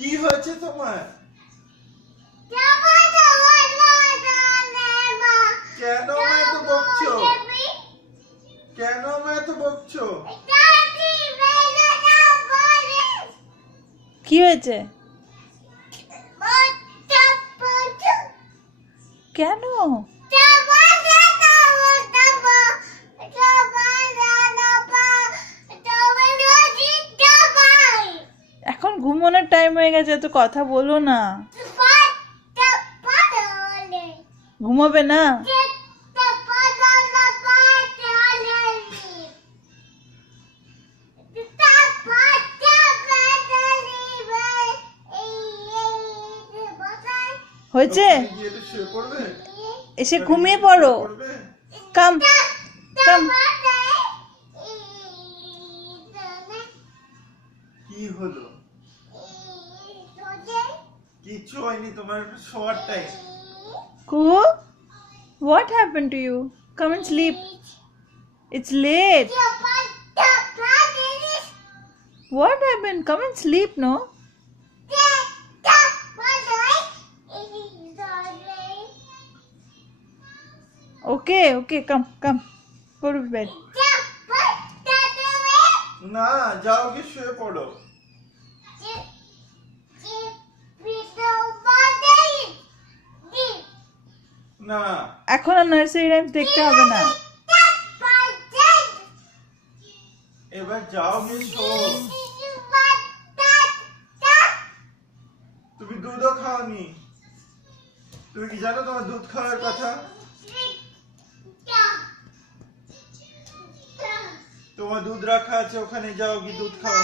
কি হয়েছে তোমার? কেন আমায় এত বকছো? কেন আমায় এত বকছো? কি হয়েছে? কেন? এখন ঘুমানোর টাইম হয়ে গেছে, তো কথা বলো না। ঘুমাবে না? হয়েছে? এসে ঘুমিয়ে পড়ো। কাম কাম। কি হলো? কিছু হয়নি, তোমার শোয়ার time. Ku, what happened to you? Come and sleep. It's late. What happened? Come and sleep, no? Okay, come. Go to bed. না, যাও গিয়ে শুয়ে পড়ো। না, এখন আর নার্সারি রাইমস দেখতে হবে না। এবার যাও গিয়ে শো। তুমি দুধও খাওনি। তুমি কি জানো তোমার দুধ খাওয়ার কথা? তোমার দুধ রাখা আছে, ওখানে যাও গিয়ে দুধ খাও।